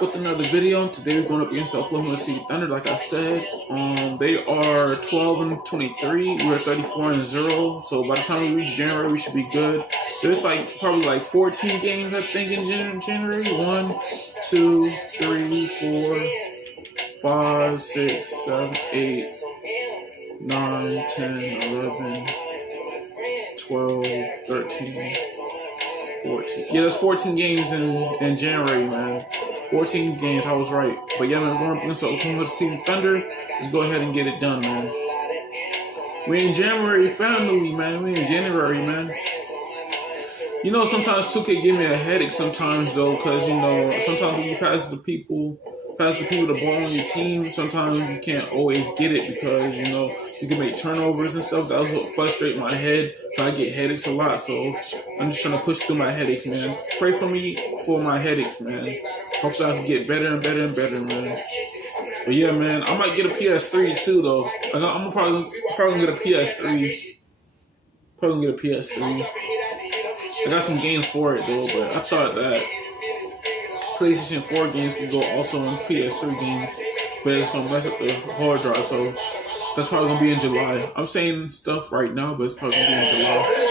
With another video. Today we're going up against the Oklahoma City Thunder. Like I said, they are 12-23. We're 34-0. So by the time we reach January, we should be good. There's probably 14 games I think in January. 1, 2, 3, 4, 5, 6, 7, 8, 9, 10, 11, 12, 13, 14. Yeah, there's 14 games in January, man. 14 games, I was right. But yeah, man, going up against the Oklahoma City Thunder. Let's go ahead and get it done, man. We in January finally, man. We in January, man. You know, sometimes 2K give me a headache sometimes, though, because, you know, sometimes when you pass the people the ball on your team, sometimes you can't always get it because, you know, you can make turnovers and stuff. That was what frustrates my head. So I get headaches a lot, so I'm just trying to push through my headaches, man. Pray for me for my headaches, man. Hopefully I can get better and better and better, man. But yeah, man, I might get a PS3 too, though. I'm probably gonna get a PS3. Probably gonna get a PS3. I got some games for it, though, but I thought that PlayStation 4 games could go also on PS3 games, but it's gonna mess up the hard drive, so that's probably gonna be in July. I'm saying stuff right now, but it's probably gonna be in July.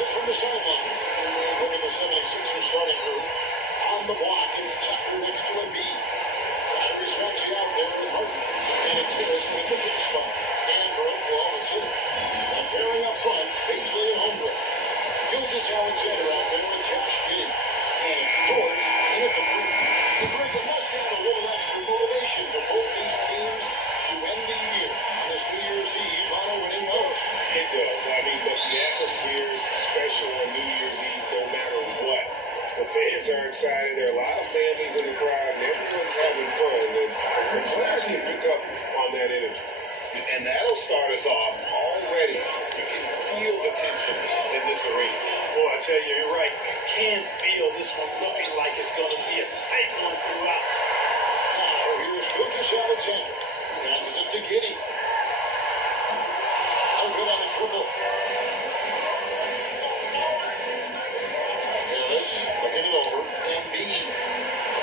From the sideline. Look at the 76ers starting group. On the block is Tucker next to Embiid. Kyrie Swansea out there with Harden. And it's Harris in the fifth spot. And for Oklahoma City. And pairing up front, Paisley and Holmgren. Gilgeous-Alexander out there with Josh Giddey. And George in at the three. The break must have a little extra motivation for both these teams to end the year on this New Year's Eve on a winning note. It does. I mean, but the atmosphere is special on New Year's Eve no matter what. The fans are excited. There are a lot of families in the crowd, and everyone's having fun. And it's nice to pick up on that energy. And that'll start us off already. You can feel the tension in this arena. Boy, I tell you, you're right. You can feel this one looking like it's going to be a tight one throughout. Now, here's Gilgeous-Alexander. Passes it to Giddey. Good on the triple. Harris looking it over. Embiid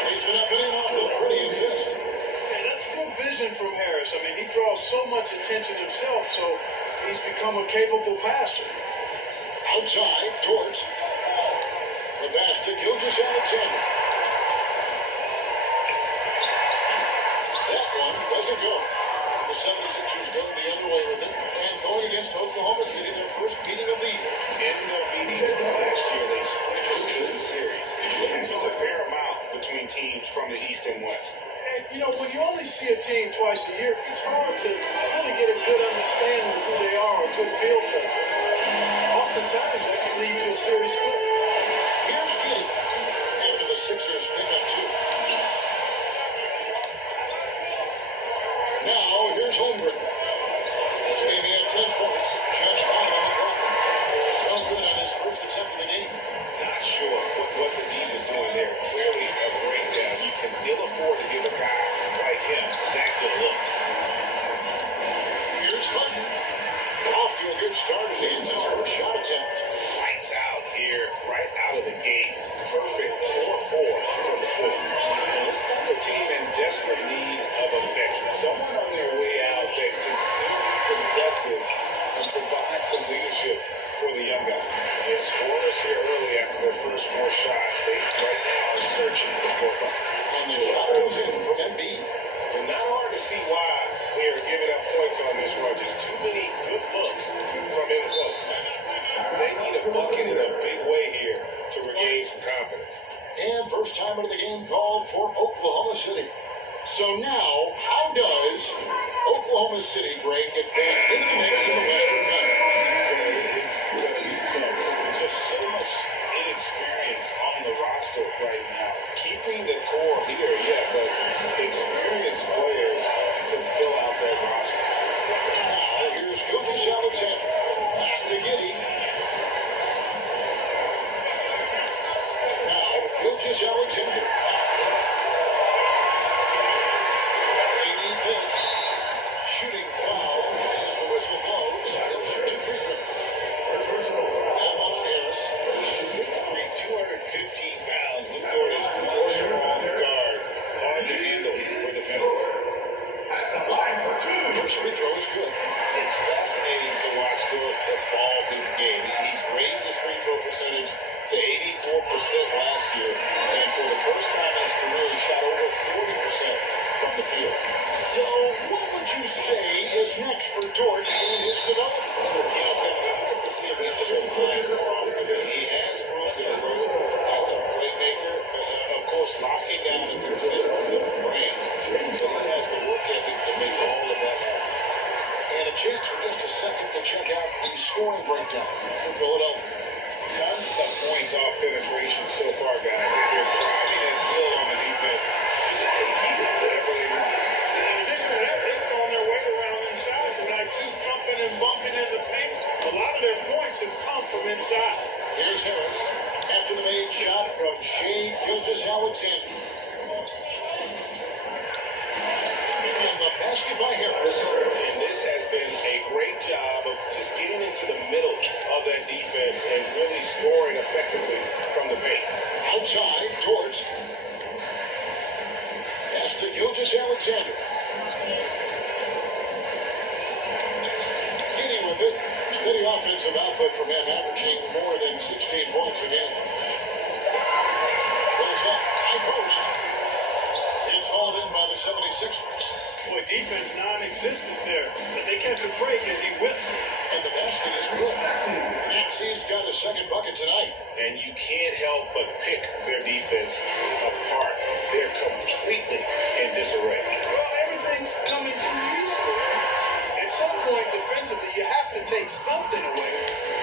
takes it up and in off the pretty assist. Yeah, that's good vision from Harris. I mean, he draws so much attention himself, so he's become a capable passer. Outside, George. The pass to Gilgeous-Alexander. That one doesn't go. The 76ers go the other way with it. And going against Oklahoma City, their first meeting of the year. In the meetings last year, they split the series. There's a fair amount between teams from the East and West. And, you know, when you only see a team twice a year, it's hard to really get a good understanding of who they are, a good feel for them. Oftentimes, that can lead to a series split. Here's Giddey. After the Sixers pick up two. Now, here's Holmgren. Staying at 10 points. Just 5 on the clock. No good on his first attempt of the game. Not sure what the team is doing there. Clearly a breakdown. You can ill afford to give a guy like him that good look. Here's Harden. Off to a good start as he hits his first shot attempt. Lights out here, right out of the gate. Perfect 4-4 from the floor. Now, this Thunder team in desperate need of a veteran. Someone on their way out that can still be productive and provide some leadership for the young guys. And scoreless here early after their first 4 shots. They right now are searching for a bucket. And the shot goes in from Embiid. And not hard to see why they are giving up points on this run. Just too many good looks from in close. They need a bucket in a big way here to regain some confidence. And first time into the game called for Oklahoma City. So now, how does Oklahoma City, Greg, get back into the mix in the Western Conference? It's going to be tough. There's just so much inexperience on the roster right now. Keeping the core here, yeah, but experienced players to fill out that roster. Now here's Kobe said last year. And for the first time in his career, he shot over 40% from the field. So what would you say is next for Dort in his development? I'd like to see him hit the line more often. He has proven as a playmaker. Of course, locking down the consistency of the range. So he has the work ethic to make all of that happen. And a chance for just a second to check out the scoring breakdown for Philadelphia. Tons of points off penetration so far, guys. They're driving at will on the defense. Just taking whatever they want. In addition to that, they've thrown their weight around inside tonight, too, thumping and bumping in the paint. A lot of their points have come from inside. Here's Harris after the made shot from Shea Gilgeous-Alexander. And the basket by Harris. And this has been a great job of just getting into the middle of that defense and really scoring effectively from the paint. Outside, Dort. Pass to Gilgeous-Alexander. Getting with it. Steady offensive output from him, averaging more than 16 points a game. Goes up, high post. It's hauled in by the 76ers. Boy, defense non-existent there. But they catch a break as he whiffs it. And the basket is good. Maxey's got a second bucket tonight. And you can't help but pick their defense apart. They're completely in disarray. Well, everything's coming too easy. At some point, defensively, you have to take something away.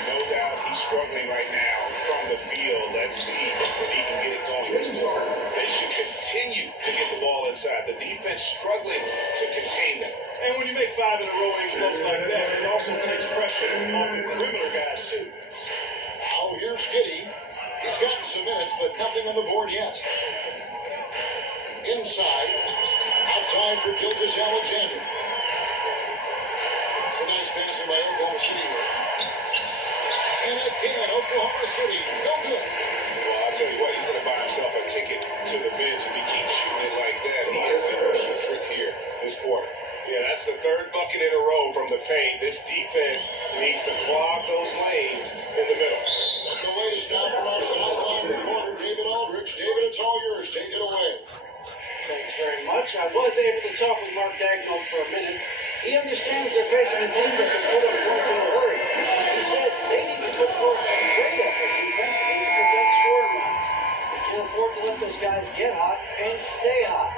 No doubt he's struggling right now from the field. Let's see if he can get it going this quarter. They should continue to get the ball inside. The defense struggling to contain them. And when you make 5 in a row and close like that, it also takes pressure off the perimeter guys, too. Now here's Giddey. He's gotten some minutes, but nothing on the board yet. Inside. Outside for Gilgeous-Alexander. It's a nice passing by Oklahoma City. And again, Oklahoma City. No good. Well, I'll tell you what, he's going to buy himself a ticket to the bench if he keeps shooting it like that. He has been putrid here this quarter. Yeah, that's the third bucket in a row from the paint. This defense needs to clog those lanes in the middle. And the latest down from our sideline reporter, David Aldridge. David, it's all yours. Take it away. Thanks very much. I was able to talk with Mark Daigneault for a minute. He understands they're facing a team that can put up points in a hurry. He said they need to put forth some great effort defensively to prevent scoring runs. They can't afford to let those guys get hot and stay hot.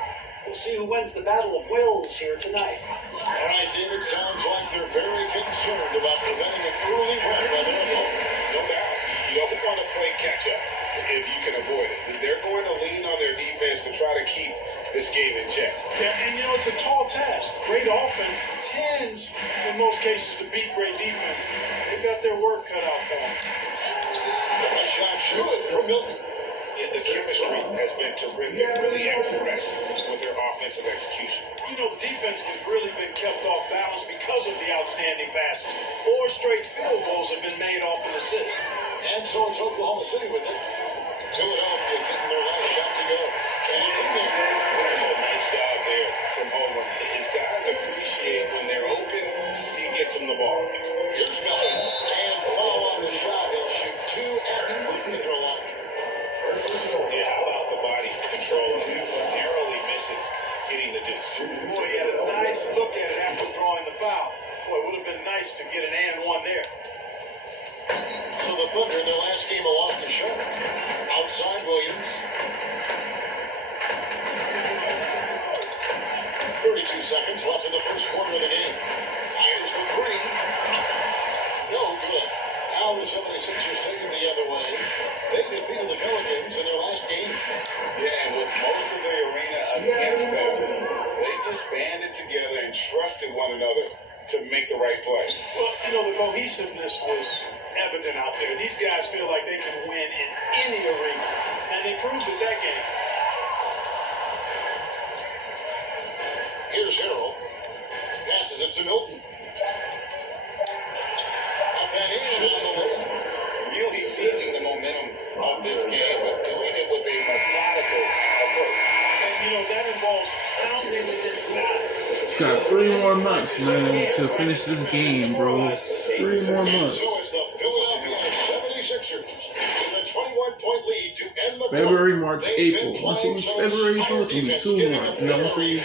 We'll see who wins the battle of wills here tonight. All right, David, sounds like they're very concerned about preventing an early run by their opponent. No doubt. You don't want to play catch-up if you can avoid it. They're going to lean on their defense to try to keep this game in check. Yeah, and you know, it's a tall task. Great offense tends, in most cases, to beat great defense. They've got their work cut out for them. A shot good from Milton. And the chemistry has been terrific. Really impressed with their offensive execution. You know, the defense has really been kept off balance because of the outstanding passes. 4 straight field goals have been made off an assist. And so it's Oklahoma City with it. Philadelphia getting their last shot to go. And it's in there. Oh, nice job there from Holmgren. His guys appreciate when they're open, he gets them the ball. Here's Melton. And foul on the shot. He'll shoot 2 at the free throw line. Yeah, how about the body control on that one? Narrowly misses getting the deuce. Boy, he had a nice look at it after drawing the foul. Boy, it would have been nice to get an and one there. So the Thunder, in their last game, have lost to Charlotte. Outside Williams. 32 seconds left in the first quarter of the game. Fires the 3. No good. Now the 76ers taking the other way. They defeated the Pelicans in their last game. Yeah, and with most of the arena against them, they just banded together and trusted one another to make the right play. Well, you know, the cohesiveness was evident out there. These guys feel like they can win in any arena, and they proved it that game. Here's Harrell. Passes it to Milton. Up and in on the way. Really seizing the momentum of this game, but doing it with a methodical approach. And, you know, that involves pounding it inside. Got 3 more months, man, to finish this game, bro. 3 more And months. so is the Philadelphia 76ers with a 21-point lead to end February, March, April. Once we reach February, it's going to be 2 more. And then once we reach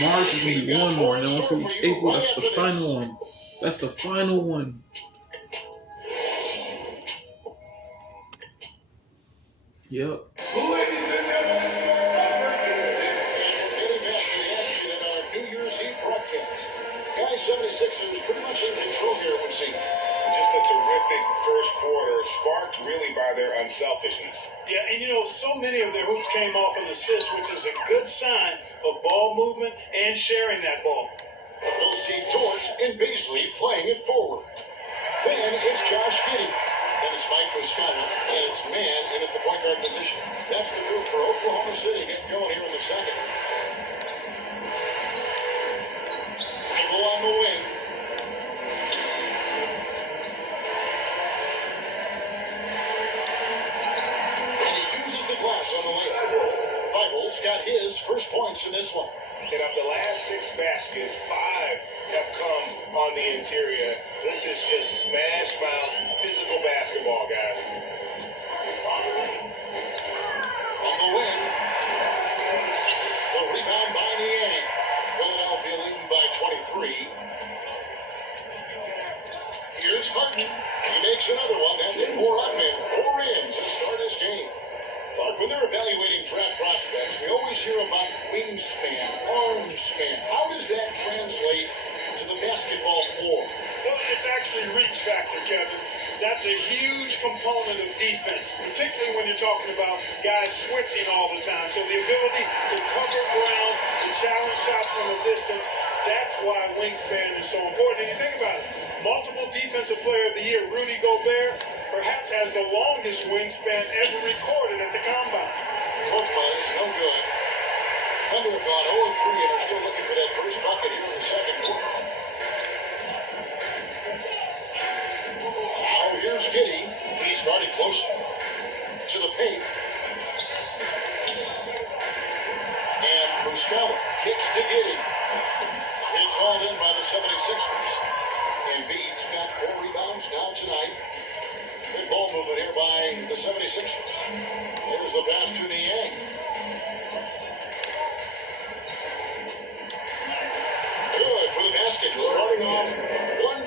March, it's going to be 1 more. And then once we reach April, that's the final one. That's the final one. Yep. Ladies and gentlemen, getting back to the action in our New Year's Eve broadcast. Guys, 76ers pretty much in control here, it would seem. Just a terrific first quarter, sparked really by their unselfishness. Yeah, and you know, so many of their hoops came off an assist, which is a good sign of ball movement and sharing that ball. We'll see Dort and Beasley playing it forward. Then it's Josh Giddey. Then it's Mike Muscala. And it's man in at the point guard position. That's the group for Oklahoma City getting going here in the second. Michael on the wing. And he uses the glass on the wing. Bibles got his first points in this one. And of the last 6 baskets, 5 have come on the interior. This is just smash mouth physical basketball, guys. On the wing. The rebound by Niang. Philadelphia leading by 23. Here's Harden. He makes another one. That's 4 up and 4 in to start his game. But when they're evaluating draft prospects, we always hear about wingspan, arm span. How does that translate to the basketball floor? Well, it's actually reach factor, Kevin. That's a huge component of defense, particularly when you're talking about guys switching all the time. So the ability to cover ground, to challenge shots from a distance, that's why wingspan is so important. And you think about it, multiple defensive player of the year, Rudy Gobert, perhaps has the longest wingspan ever recorded at the combine. Korkmaz, no good. Thunder have gone 0-3 and are still looking for that first bucket here in the second quarter. Now here's Giddey. He started close to the paint. And Muscala kicks to Giddey. It's hauled in by the 76ers. Embiid's got 4 rebounds now tonight. Good ball movement here by the 76ers. There's the pass to Niang. Good for the basket. Starting off 1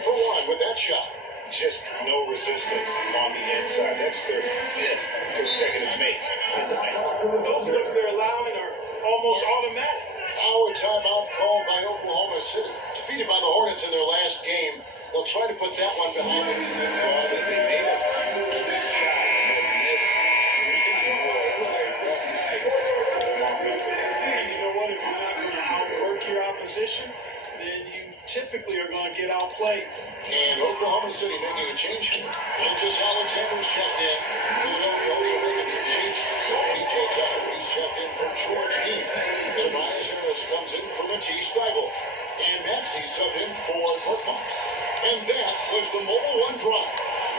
for 1 with that shot. Just no resistance on the inside. That's their 5th consecutive make in the paint. Those looks they're allowing are almost automatic. Now a timeout called by Oklahoma City. Defeated by the Hornets in their last game. They'll try to put that one behind them. Well, they made a few shots, but missed really more. It was a rough night for them offensively. And you know what? If you're not going to outwork your opposition, then you typically are going to get outplayed. And Oklahoma City making a change here. Just Alexander's checked in. Philadelphia also making some changes. P.J. Tucker, he's checked in for George Hill. Tobias Harris comes in for Matisse Thybulle. And Maxey subbed in for Korkmaz. And that was the Mobile One drive.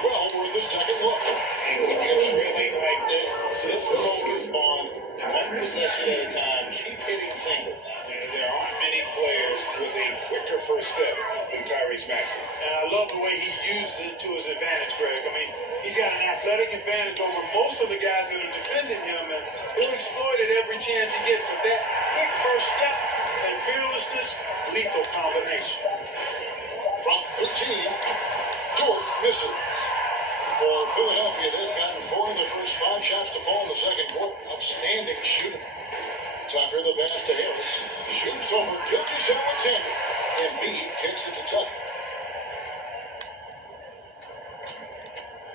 Well worth a second look. And when you're trailing like this, just focus on 1 possession at a time. Keep hitting singles. There aren't many players with a quicker first step than Tyrese Maxey. And I love the way he uses it to his advantage, Greg. I mean, he's got an athletic advantage over most of the guys that are defending him, and he'll exploit it every chance he gets. But that quick first step and fearlessness, lethal combination. From 13, Dort misses. For Philadelphia, they've gotten 4 of the first 5 shots to fall in the second quarter. Outstanding shooting. Tucker, the pass to Harris. Shoots over Gilgeous Alexander. Embiid kicks it to Tucker.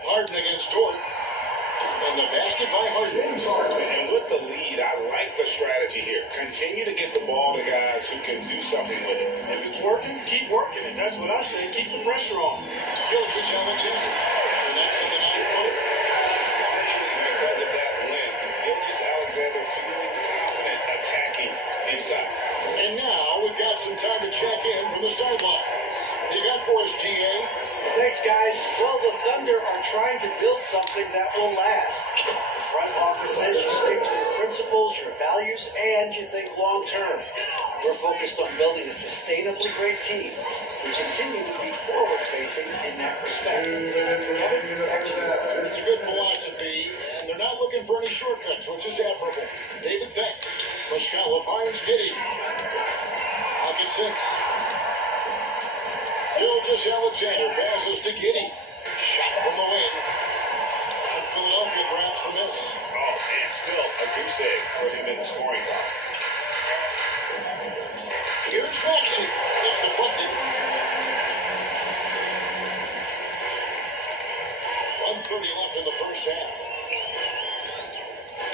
Harden against Dort. And the basket by Harden. And with the lead, I like the strategy here. Continue to get the ball to guys who can do something with it. If it's working, keep working it. That's what I say. Keep the pressure on. Gilgeous Alexander. And that's in the 9-footer. Partially because of that win, Gilgeous Alexander feeling confident attacking inside. And now we've got some time to check in from the sidelines. You got for us, GA? Thanks, guys. Well, the Thunder are trying to build something that will last. The front office says you stick to your principles, your values, and you think long term. We're focused on building a sustainably great team. We continue to be forward-facing. facing in that respect. Kevin, back to you. It's a good philosophy, and they're not looking for any shortcuts, which is admirable. David thanks. Muscala finds Giddy. Pocket 6. Gilgeous Alexander passes to Giddy. Shot from the wing. And Philadelphia grabs the miss. Oh, man, still a goose egg for him in the scoring column. Here's Maxey. It's deflected. 1:30 left in the first half.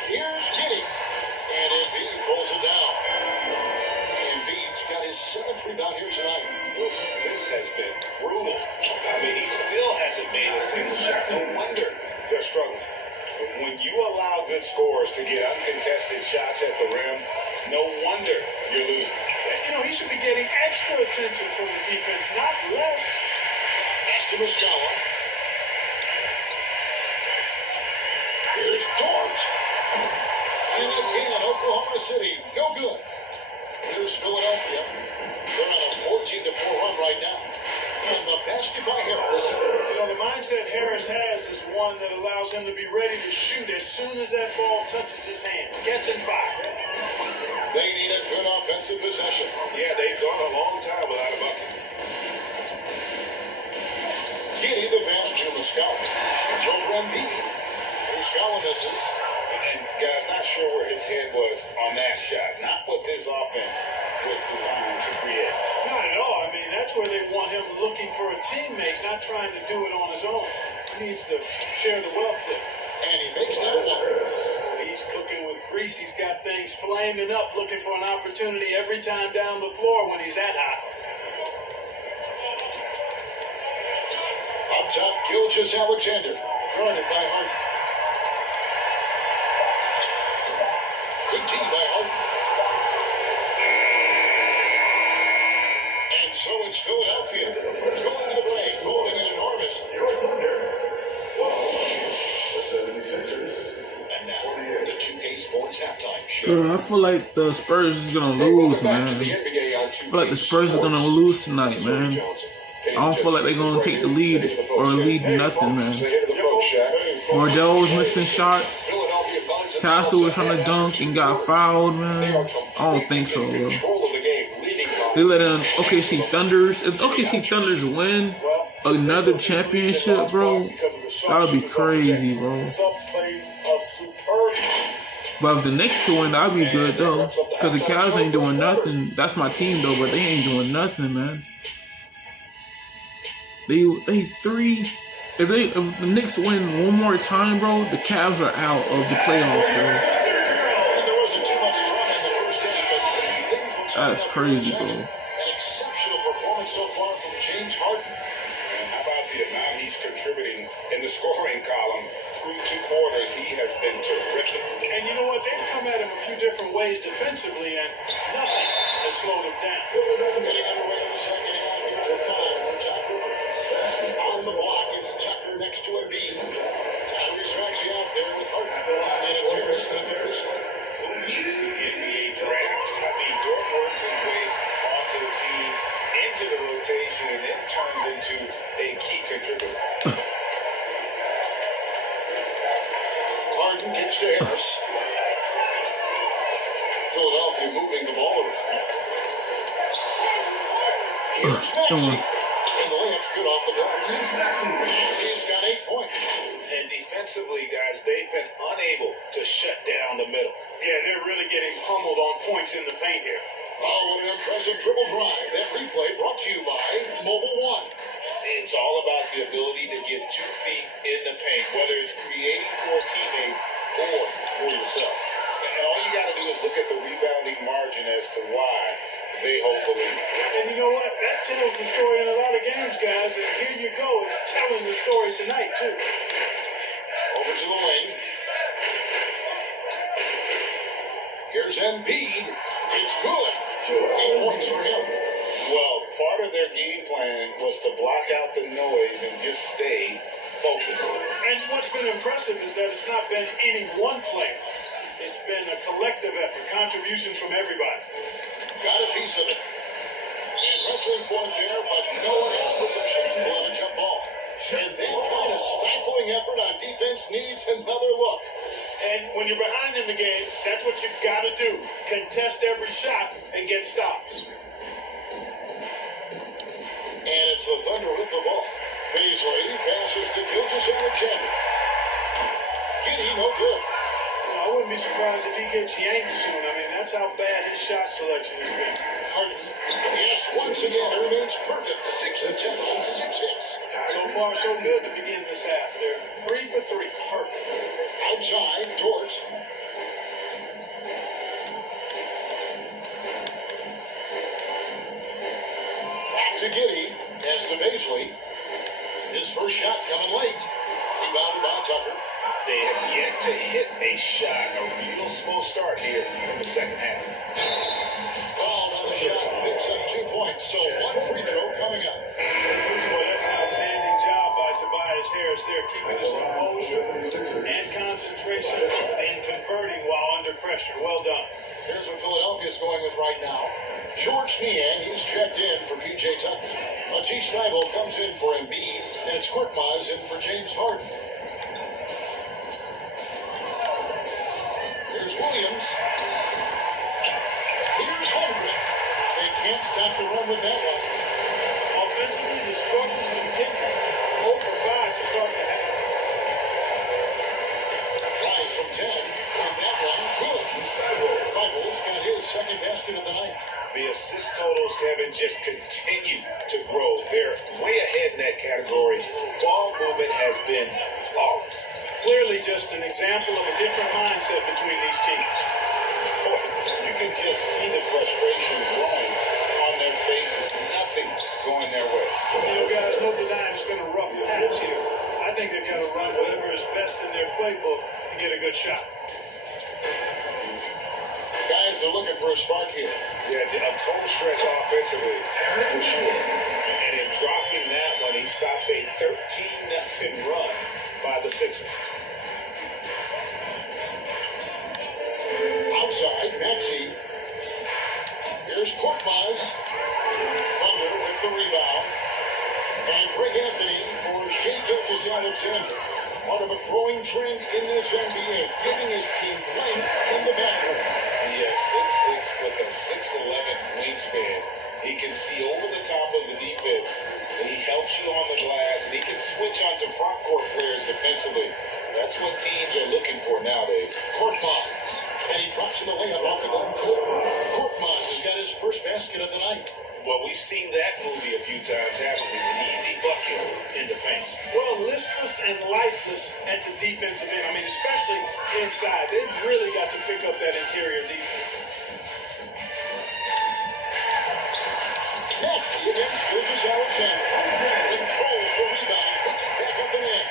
Here's Giddy. And Embiid pulls it down. Embiid's got his 7th rebound here tonight. Oof, this has been brutal. I mean, he still hasn't made a single shot. No wonder they're struggling. But when you allow good scorers to get uncontested shots at the rim, no wonder you're losing. You know, he should be getting extra attention from the defense, not less. Pass to Muscala. Here's Dort. And again, Oklahoma City, no good. Here's Philadelphia. They're on a 14-4 run right now. And the basket by Harris. You know, the mindset Harris has is one that allows him to be ready to shoot as soon as that ball touches his hands. Gets and fire. They need a good offensive possession. Yeah, they've gone a long time without a bucket. Giddy the pass to Muscala. It's over Embiid. Muscala misses. And guys, not sure where his head was on that shot. Not what this offense was designed to create. Not at all. I mean, that's where they want him looking for a teammate, not trying to do it on his own. He needs to share the wealth there. And he makes that one. He's cooking with grease. He's got things flaming up, looking for an opportunity every time down the floor when he's that hot. Up top, Gilgeous Alexander. Guarded by Harden. 18 by Harden. And so it's Philadelphia. Going to the break, holding an enormous. And now, the 2K Sports halftime show. I feel like the Spurs is gonna lose, man. I feel like the Spurs are gonna lose tonight, man. I don't feel like they're gonna take the lead or lead nothing, man. Mardell was missing shots. Castle was trying to dunk and got fouled, man. I don't think so, bro. They let in OKC Thunders. If OKC Thunders win another championship, bro, that would be crazy, bro. But if the Knicks can win, that would be good, though. Because the Cavs ain't doing nothing. That's my team, though, but they ain't doing nothing, man. They three. If the Knicks win one more time, bro, the Cavs are out of the playoffs, bro. There wasn't too much drama in the first half, but things were That's crazy, bro. An exceptional performance so far from James Harden. And how about the amount he's contributing in the scoring column through 2 quarters? He has been terrific. And you know what? They've come at him a few different ways defensively, and nothing has slowed him down. Getting underway in the second half. Here's a foul for Jack Rivers. On the block, it's Tucker next to Embiid. Tyrese Maxey out there with Harden. And it's Harris in the first. Who needs the NBA draft? I mean, Dort works his way onto the team, into the rotation, and then turns into a key contributor. Harden gets to Harris. Philadelphia moving the ball around. Here's Maxey. And the layup's good off the glass. He's got 8 points. And defensively, guys, they've been unable to shut down the middle. Yeah, they're really getting pummeled on points in the paint here. Oh, what an impressive dribble drive. That replay brought to you by Mobile One. It's all about the ability to get 2 feet in the paint, whether it's creating for a teammate or for yourself. And all you got to do is look at the rebounding margin as to why they hold the lead. And you know what? That tells the story in a lot of games, guys. And here you go. It's telling the story tonight, too. Over to the wing. Here's Embiid. It's good. 8 points for him. Well, part of their game plan was to block out the noise and just stay focused. And what's been impressive is that it's not been any one player. It's been a collective effort, contributions from everybody. Got a piece of it. And wrestling for it there, but no one has possession. We'll have a jump ongoing effort on defense needs another look. And when you're behind in the game, that's what you've got to do. Contest every shot and get stops. And it's the Thunder with the ball. Beasley passes to Gilgeous-Alexander. Giddy, no good. I wouldn't be surprised if he gets yanked soon. I mean, that's how bad his shot selection has been. Harden. Yes, once again, it remains perfect. 6 attempts and 6 hits. So far, so good to begin this half. They're 3 for 3. Perfect. Outside, Dort. Back to Giddy. Pass to Beasley. His first shot coming late. Rebounded by Tucker. They have yet to hit a shot. A real slow start here in the second half. Fouled on the shot. Picks up 2 points. So 1 free throw coming up. Boy, that's an outstanding job by Tobias Harris there, keeping his composure and concentration and converting while under pressure. Well done. Here's what Philadelphia's going with right now. George Niang, he's checked in for P.J. Tucker. Matisse Thybulle comes in for Embiid, and it's Korkmaz in for James Harden. Here's Williams. Here's Holmgren. They can't stop the run with that one. Offensively, the struggles continue. 0 for 5 to start the half. Tries from 10. And that one, good. Thybulle got his second basket of the night. The assist totals, Kevin, just continue to grow. They're way ahead in that category. Ball movement has been flawless. Clearly just an example of a different mindset between these teams. Boy, you can just see the frustration growing on their faces. Nothing going their way. You know, guys, no denying it's been a rough patch here. I think they've got to run whatever is best in their playbook to get a good shot. Guys are looking for a spark here. Yeah, a cold stretch offensively, for sure. And in dropping that one, he stops a 13-0 run by the Sixers. Outside, Maxey. Here's Korkmaz. Thunder with the rebound. And Greg Anthony for Shai Gilgeous-Alexander. Part of a growing trend in this NBA, giving his team length in the backcourt. He has 6'6" with a 6'11" wingspan. He can see over the top of the defense, and he helps you on the glass, and he can switch onto front court players defensively. That's what teams are looking for nowadays. Korkmaz. And he drops in the layup off the glass. Korkmaz has got his first basket of the night. Well, we've seen that movie a few times, haven't we? An easy bucket in the paint. Well, listless and lifeless at the defensive end. I mean, especially inside. They've really got to pick up that interior defense. Next, against Gilgeous-Alexander. Controls the rebound, puts it back up and in.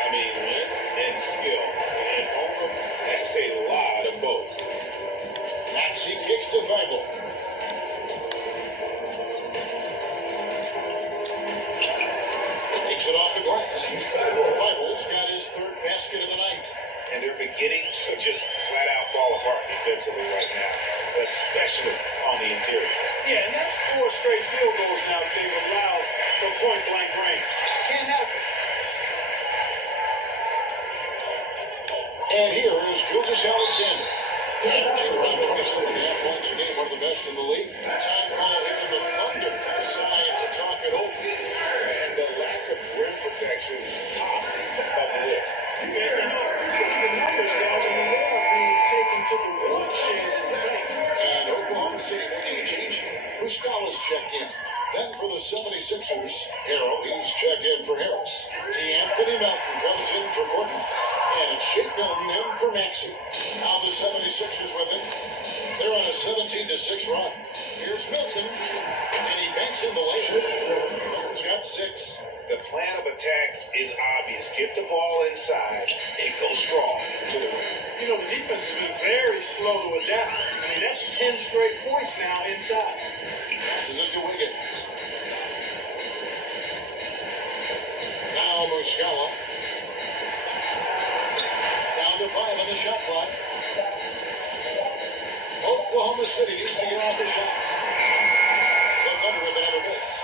I mean, length and skill. And Holcomb, that's a lot of both. Maxey kicks to Thybulle. Takes it off the glass. Thybulle's got his third basket of the night. And they're beginning to just flat out fall apart defensively right now, especially on the interior. Yeah, and that's 4 straight field goals now they've allowed from point-blank range. Can't happen. And here is Gilgeous-Alexander. Averaging around 27.5 points a game, one of the best in the league. Time call here in the Thunder. Decide to talk it over. And the lack of rim protection, top of the list. And, you know, if you look at the numbers, guys, I mean, they are being taken to the woodshed in the paint. And Oklahoma City making a change here. Muscala's checked in. Then for the 76ers, Harrell, he's checked in for Harris. D'Anthony Melton comes in for Korkmaz. And Shake Milton in for Maxey. Now the 76ers with it. They're on a 17-6 run. Here's Milton. And he banks in the layup. He's got 6. The plan of attack is obvious. Get the ball inside and go strong to the rim. You know, the defense has been very slow to adapt. I mean, that's 10 straight points now inside. Passes it to Wiggins. Now Muscala. Down to 5 on the shot clock. Oklahoma City needs to get off the shot. The Thunder with another miss.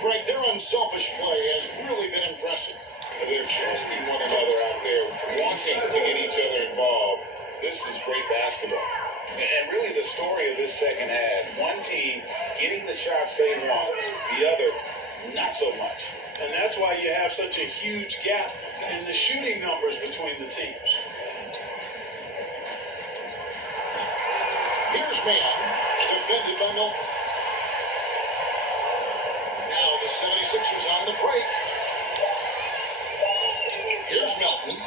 Frank, their unselfish play has really been impressive. They're trusting one another out there, wanting to get each other involved. This is great basketball. And really the story of this second half, one team getting the shots they want, the other not so much. And that's why you have such a huge gap in the shooting numbers between the teams. Here's Mann, defended by Milton. Now the 76ers on the break. Here's Melton.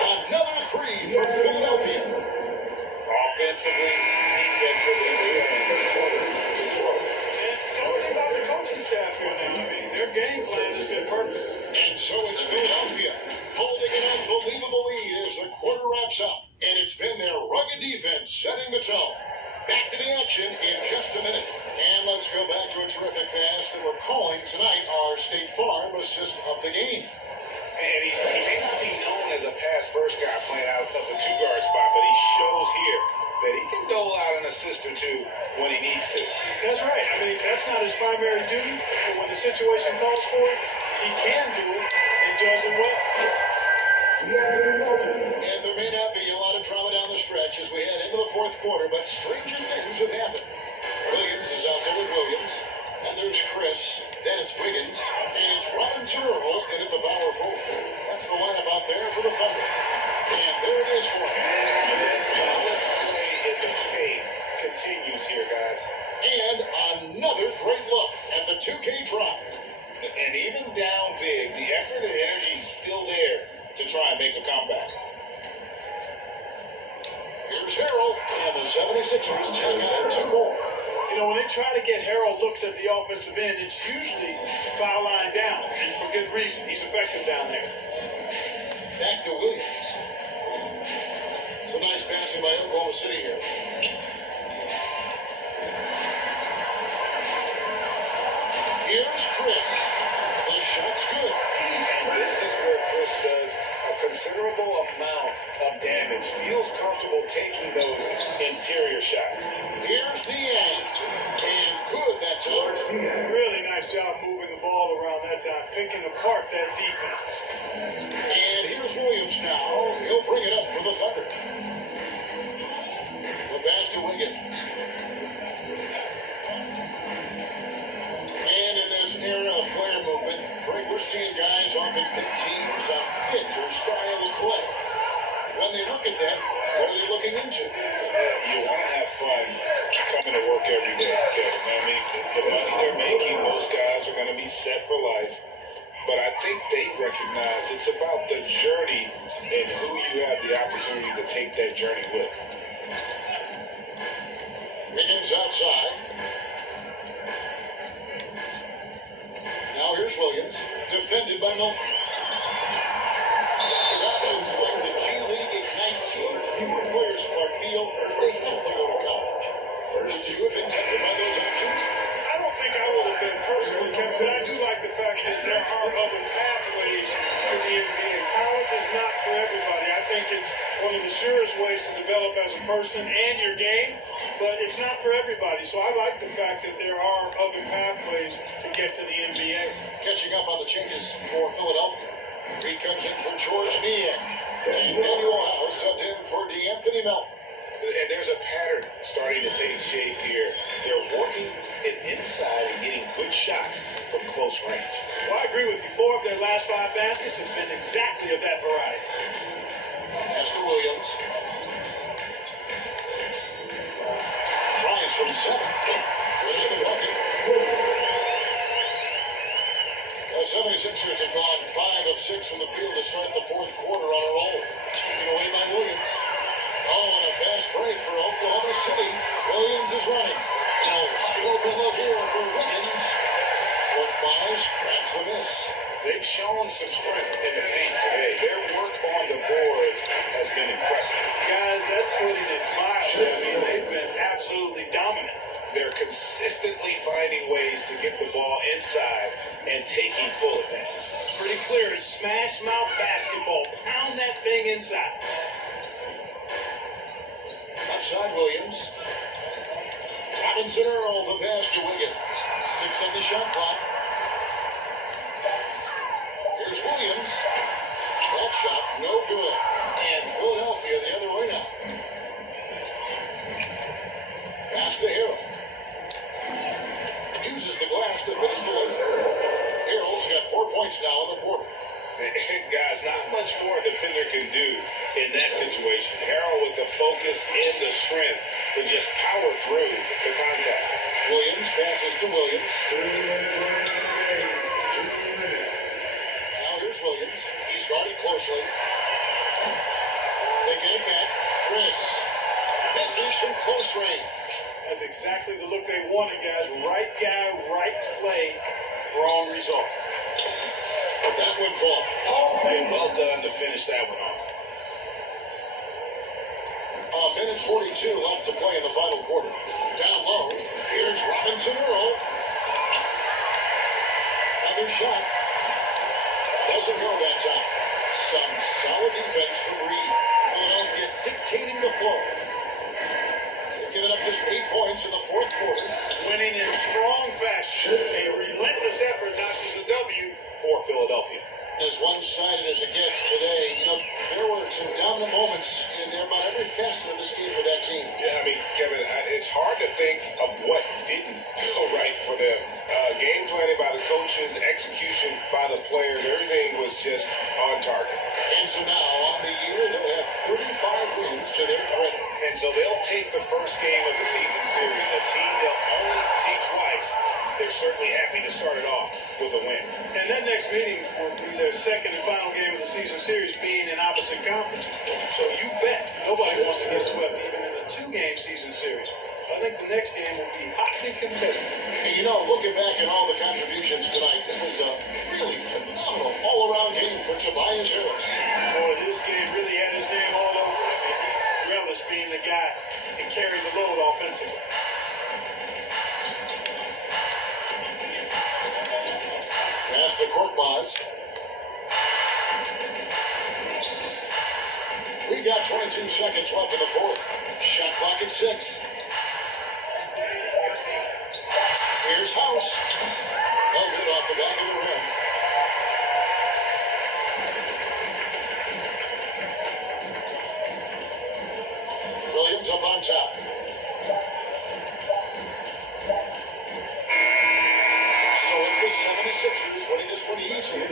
Another three for Philadelphia. Offensively, defensively, they're in this quarter control. And tell me about the coaching staff here now. I mean, their game plan has been perfect. And so it's Philadelphia holding an unbelievable lead as the quarter wraps up. And it's been their rugged defense setting the tone. Back to the action in just a minute. And let's go back to a terrific pass that we're calling tonight our State Farm assist of the game. And he may not be known as a pass-first guy playing out of the two-guard spot, but he shows here that he can dole out an assist or two when he needs to. That's right. I mean, that's not his primary duty, but when the situation calls for it, he can do it and does it well. And there may not be a lot of drama down the stretch as we head into the fourth quarter, but stranger things have happened. Williams is out there with Williams, and there's Chris, then it's Wiggins, and it's Ryan Turtle in at the power forward. That's the lineup out there for the Thunder. And there it is for him. And that solid play in the paint continues here, guys. And another great look at the 2K drive. And even down big, the effort and energy is still there to try and make a comeback. Here's Harold, and the 76ers check out two more. You know, when they try to get Harold looks at the offensive end, it's usually foul line down, and for good reason. He's effective down there. Back to Williams. Some nice passing by Oklahoma City here. Here's Chris. The shot's good. And this is where Chris does a considerable amount of damage. Feels comfortable taking those interior shots. Here's the end. And good, that's it. Really nice job moving the ball around that time, picking apart that defense. And here's Williams now. He'll bring it up for the Thunder. The pass to Wiggins. And in this era of player movement, Greg, we're seeing guys often pick teams on fit or style of play. When they look at that, what are they looking into? You want to have fun coming to work every day, Kevin. I mean, the money they're making, most guys are going to be set for life. But I think they recognize it's about the journey and who you have the opportunity to take that journey with. Wiggins outside. Now here's Williams, defended by Milton. The options like the G League Ignite teams, fewer players Clark Field, they have to go to college. First, do you have intended by those options? I don't think I would have been personally, Kevin, but I do like the fact that there are other pathways to the NBA. College is not for everybody. I think it's one of the surest ways to develop as a person and your game, but it's not for everybody. So I like the fact that there are other pathways to get to the NBA. Catching up on the changes for Philadelphia. Reed comes in for George Niang. And Daniel House subbed in for DeAnthony Melton. And there's a pattern starting to take shape here. They're working it inside and getting good shots from close range. Well, I agree with you. 4 of their last 5 baskets have been exactly of that variety. That's to Williams. Tries from 7. With the bucket. The 76ers have gone 5 of 6 from the field to start the fourth quarter on a roll. Taken away by Williams. Oh, and a fast break for Oklahoma City. Williams is running. And a wide open look here for Wiggins. Work Miles grabs the miss. They've shown some strength in the paint today. Their work on the boards has been impressive. Guys, that's putting it mildly. I mean, they've been absolutely dominant. They're consistently finding ways to get the ball inside and taking full advantage. Pretty clear. It's smash mouth basketball. Pound that thing inside. Outside Williams. Robinson Earl, the pass to Wiggins. 6 on the shot clock. Here's Williams. that shot, no good. And Philadelphia the other way now. Pass to Harrell. Uses the glass to finish the race. Harrell's got 4 points now in the quarter. Guys, not much more a defender can do in that situation. Harrell with the focus and the strength to just power through the contact. Williams passes to Williams. Now here's Williams. He's guarded closely. They get it back. Chris. Misses from close range. That's exactly the look they wanted, guys. Right guy, right play, wrong result. That one falls. Hey, well done to finish that one off. A minute 42 left to play in the final quarter. Down low. Here's Robinson Earl. Another shot. Doesn't go that time. Some solid defense from Reed. Philadelphia dictating the flow. They've given up just 8 points in the fourth quarter. Winning in strong fashion. A relentless effort notches a W for Philadelphia. As one-sided as it gets today, there were some dominant moments in there about every facet of this game for that team. Yeah, I mean, Kevin, it's hard to think of what didn't go right for them. Game planning by the coaches, execution by the players, everything was just on target. And so now, on the year, they'll have 35 wins to their credit. And so they'll take the first game of the season series, a team they'll only see twice. They're certainly happy to start it off with a win. And that next meeting will be their second and final game of the season series, being in opposite conferences. So you bet nobody wants to get swept even in a 2-game season series. I think the next game will be hotly contested. And looking back at all the contributions tonight, it was a really phenomenal all-around game for Tobias Harris. Boy, this game really had his name all over it. He relished being the guy who can carry the load offensively. Pass to Korkmaz. We got 22 seconds left in the fourth. Shot clock at 6. Here's House. Held it off the back of the rim. Williams up on top. So it's the 76ers winning this one easily.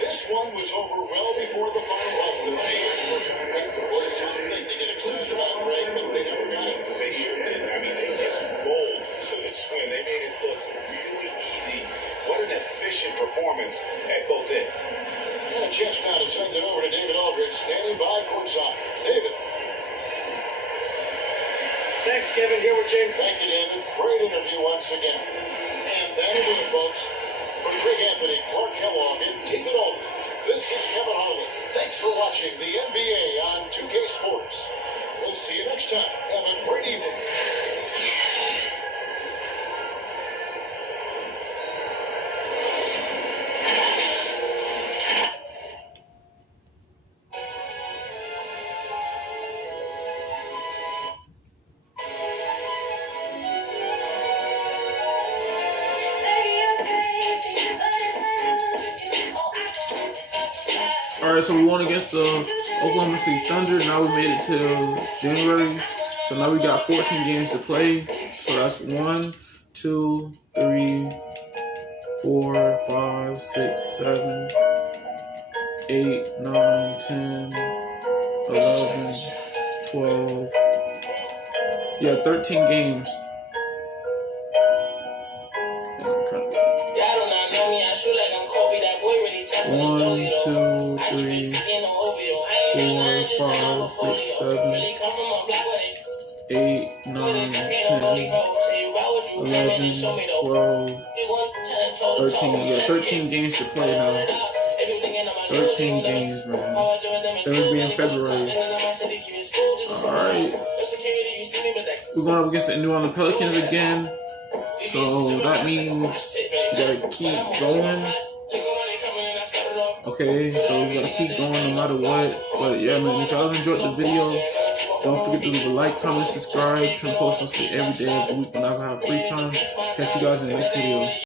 This one was over well before the final buzzer. Waiting for the time thing to get excited about Greg, but they never got it. They sure did. I mean, they just rolled to this win. They made it look really easy. What an efficient performance at both ends. And a chance now to send it over to David Aldridge, standing by courtside. David. Thanks, Kevin. Here with James. Thank you, David. Great interview once again. And that it is, folks. For Greg Anthony, Clark Kellogg, and David Aldridge, this is Kevin Harlan. Thanks for watching the NBA on 2K Sports. We'll see you next time. Have a great evening. Alright, so we won against the Oklahoma City Thunder. Now we made it to January. So now we got 14 games to play. So that's 1, 2, 3, 4, 5, 6, 7, 8, 9, 10, 11, 12. Yeah, 13 games. Yeah, I'm trying to... 1, 2, 3, 4, 5, 6, 7, 8, 9, 10, 11, 12, 13. Yeah, 13 games to play now. 13 games, man. Then we'll be in February. Alright. We're going up against the New Orleans Pelicans again. So that means we gotta keep going. Okay, so we gotta keep going no matter what. But yeah, man, if y'all enjoyed the video, don't forget to leave a like, comment, subscribe. Try to post this every day of the week whenever I have free time. Catch you guys in the next video.